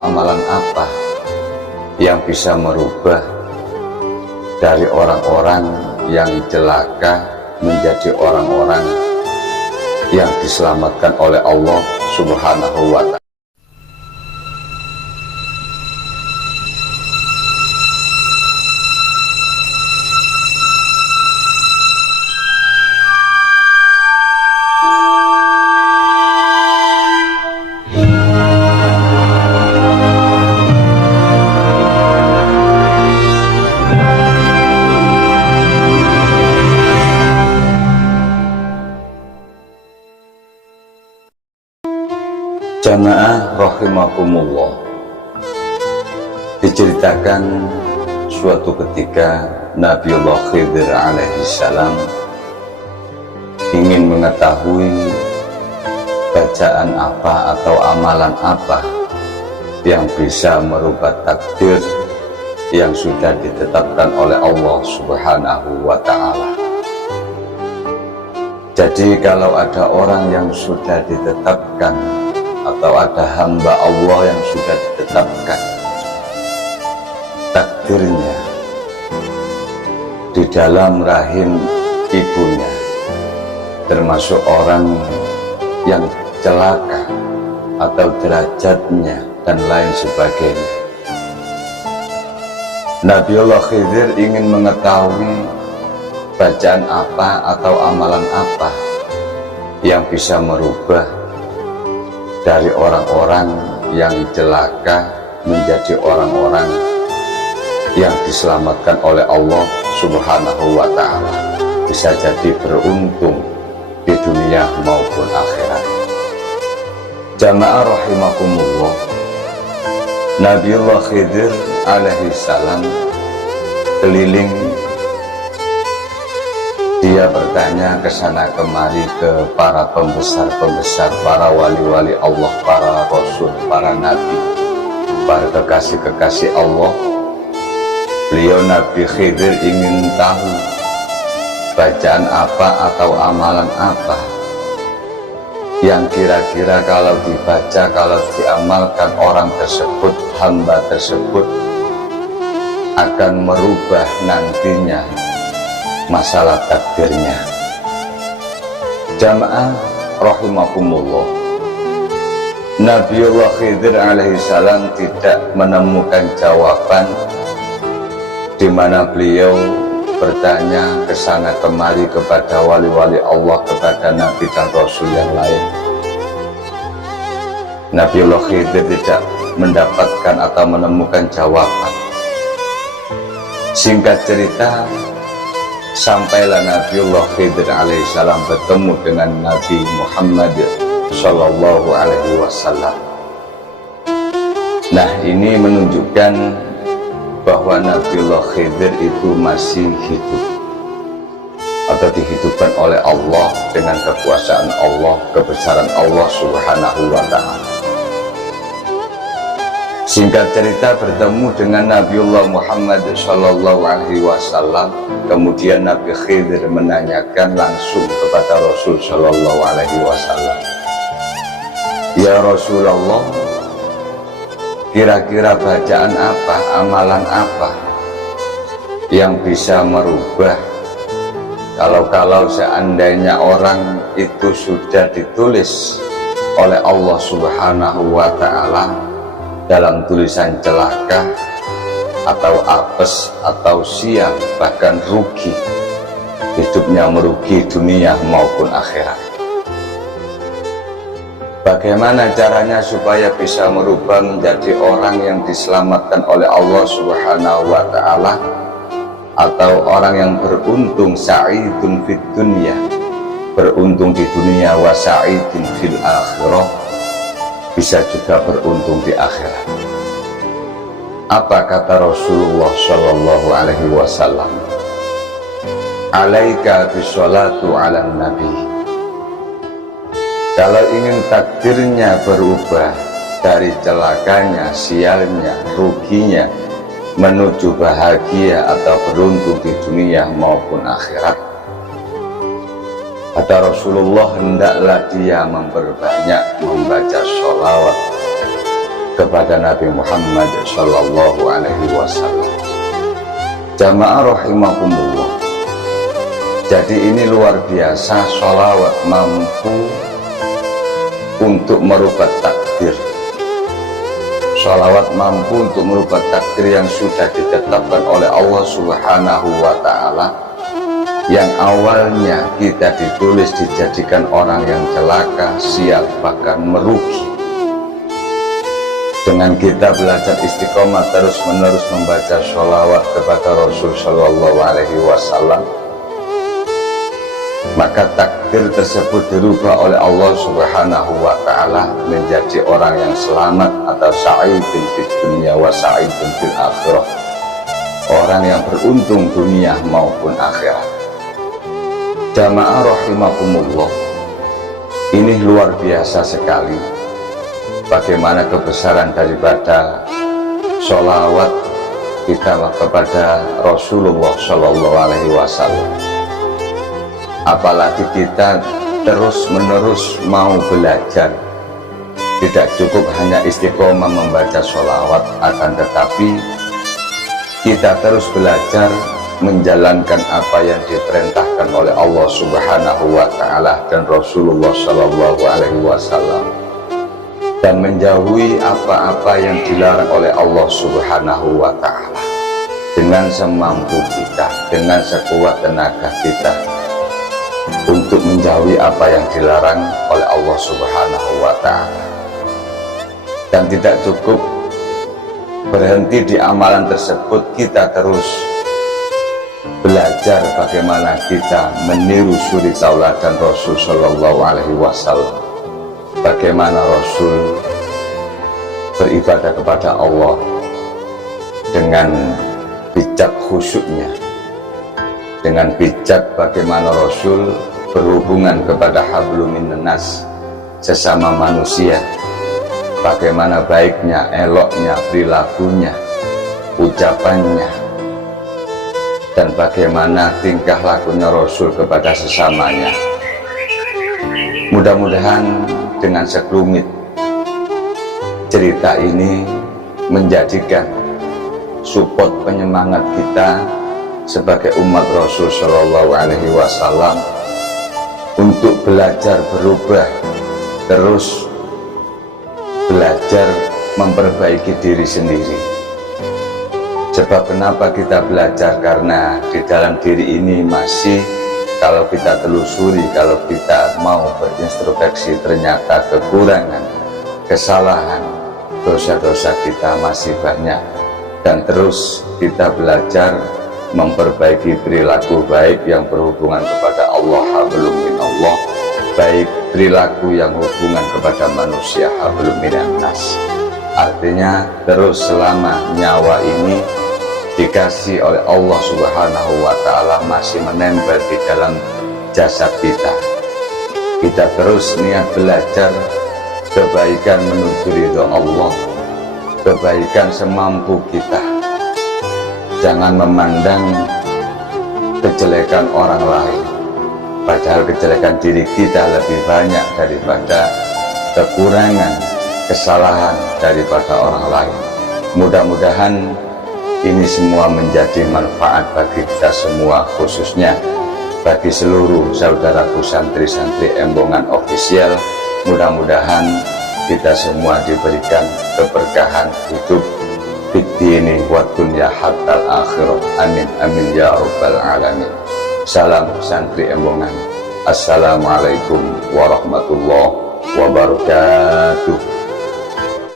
Amalan apa yang bisa merubah dari orang-orang yang celaka menjadi orang-orang yang diselamatkan oleh Allah Subhanahu wa Ta'ala? Jamaah rahimakumullah, diceritakan suatu ketika Nabiullah Khidir alaihissalam ingin mengetahui bacaan apa atau amalan apa yang bisa merubah takdir yang sudah ditetapkan oleh Allah Subhanahu wa Ta'ala. Jadi kalau ada orang yang sudah ditetapkan atau ada hamba Allah yang sudah ditetapkan takdirnya di dalam rahim ibunya, termasuk orang yang celaka atau derajatnya dan lain sebagainya, Nabiullah Khidir ingin mengetahui bacaan apa atau amalan apa yang bisa merubah dari orang-orang yang celaka menjadi orang-orang yang diselamatkan oleh Allah Subhanahu wa Ta'ala, bisa jadi beruntung di dunia maupun akhirat. Jamaah rahimakumullah, Nabiullah Khidir alaihissalam keliling. Dia bertanya ke sana kemari ke para pembesar-pembesar, para wali-wali Allah, para rasul, para nabi, para kekasih-kekasih Allah. Beliau Nabi Khidir ingin tahu bacaan apa atau amalan apa yang kira-kira kalau dibaca, kalau diamalkan orang tersebut, hamba tersebut akan merubah nantinya masalah takdirnya. Jamaah rahimakumullah, Nabiullah Khidir alaihissalam tidak menemukan jawaban di mana beliau bertanya ke sana kemari kepada wali-wali Allah, kepada nabi dan rasul yang lain. Nabiullah Khidir tidak mendapatkan atau menemukan jawaban. Singkat cerita, sampailah Nabiullah Khidir alaihissalam bertemu dengan Nabi Muhammad sallallahu alaihi wasallam. Nah, ini menunjukkan bahwa Nabiullah Khidir itu masih hidup atau dihidupkan oleh Allah dengan kekuasaan Allah, kebesaran Allah Subhanahu wa Ta'ala. Singkat cerita, bertemu dengan Nabiullah Muhammad sallallahu alaihi wasallam. Kemudian Nabi Khidir menanyakan langsung kepada Rasul sallallahu alaihi wasallam, "Ya Rasulullah, kira-kira bacaan apa, amalan apa yang bisa merubah kalau seandainya orang itu sudah ditulis oleh Allah Subhanahu wa Ta'ala dalam tulisan celaka atau apes atau sial, bahkan rugi, hidupnya merugi dunia maupun akhirat. Bagaimana caranya supaya bisa merubah menjadi orang yang diselamatkan oleh Allah Subhanahu wa Ta'ala, atau orang yang beruntung, sa'idun fid dunya, beruntung di dunia, wa sa'idun fil akhirah, bisa juga beruntung di akhirat? Apa kata Rasulullah sallallahu alaihi wasallam? Alaika bisolatu ala nabi. Kalau ingin takdirnya berubah dari celakanya, sialnya, ruginya menuju bahagia atau beruntung di dunia maupun akhirat, kata Rasulullah, hendaklah dia memperbanyak membaca sholawat kepada Nabi Muhammad Sallallahu Alaihi Wasallam. Jamaah rahimakumullah, jadi ini luar biasa, sholawat mampu untuk merubah takdir. Sholawat mampu untuk merubah takdir yang sudah ditetapkan oleh Allah Subhanahu wa Ta'ala, yang awalnya kita ditulis dijadikan orang yang celaka, sial, bahkan merugi. Dengan kita belajar istiqomah terus menerus membaca sholawat kepada Rasul Sallallahu Alaihi Wasallam, maka takdir tersebut dirubah oleh Allah Subhanahu wa Ta'ala menjadi orang yang selamat atau sa'idun fid dunya wa sa'idun fil akhirah, orang yang beruntung dunia maupun akhirat. Jamaah rahimakumullah, ini luar biasa sekali bagaimana kebesaran daripada sholawat kita kepada Rasulullah Sallallahu Alaihi Wasallam. Apalagi kita terus menerus mau belajar, tidak cukup hanya istiqomah membaca sholawat, akan tetapi kita terus belajar menjalankan apa yang diperintahkan oleh Allah Subhanahu wa Ta'ala dan Rasulullah Sallallahu Alaihi Wasallam, dan menjauhi apa-apa yang dilarang oleh Allah Subhanahu wa Ta'ala dengan semampu kita, dengan sekuat tenaga kita, untuk menjauhi apa yang dilarang oleh Allah Subhanahu wa Ta'ala. Dan tidak cukup berhenti di amalan tersebut, kita terus belajar bagaimana kita meniru suri tauladan Rasul Sallallahu Alaihi Wasallam, bagaimana Rasul beribadah kepada Allah dengan bijak khusyuknya, dengan bijak bagaimana Rasul berhubungan kepada hablum minan nas, sesama manusia, bagaimana baiknya, eloknya, perilakunya, ucapannya, dan bagaimana tingkah lakunya Rasul kepada sesamanya. Mudah-mudahan dengan sekelumit cerita ini menjadikan support penyemangat kita sebagai umat Rasul Shallallahu Alaihi Wasallam untuk belajar berubah, terus belajar memperbaiki diri sendiri. Sebab kenapa kita belajar? Karena di dalam diri ini masih, kalau kita telusuri, kalau kita mau berintrospeksi, ternyata kekurangan, kesalahan, dosa-dosa kita masih banyak. Dan terus kita belajar memperbaiki perilaku baik yang berhubungan kepada Allah, hablum minallah, baik perilaku yang hubungan kepada manusia, hablum minan nas. Artinya terus selama nyawa ini dikasih oleh Allah Subhanahu wa Ta'ala masih menempel di dalam jasad kita, kita terus niat belajar kebaikan menuju ridho Allah, kebaikan semampu kita. Jangan memandang kejelekan orang lain, padahal kejelekan diri kita lebih banyak daripada kekurangan, kesalahan daripada orang lain. Mudah-mudahan ini semua menjadi manfaat bagi kita semua, khususnya bagi seluruh saudaraku santri-santri Embongan Official. Mudah-mudahan kita semua diberikan keberkahan hidup fid-dini wa dunya hatta akhirat. Amin amin ya rabbal alamin. Salam santri Embongan. Assalamualaikum warahmatullahi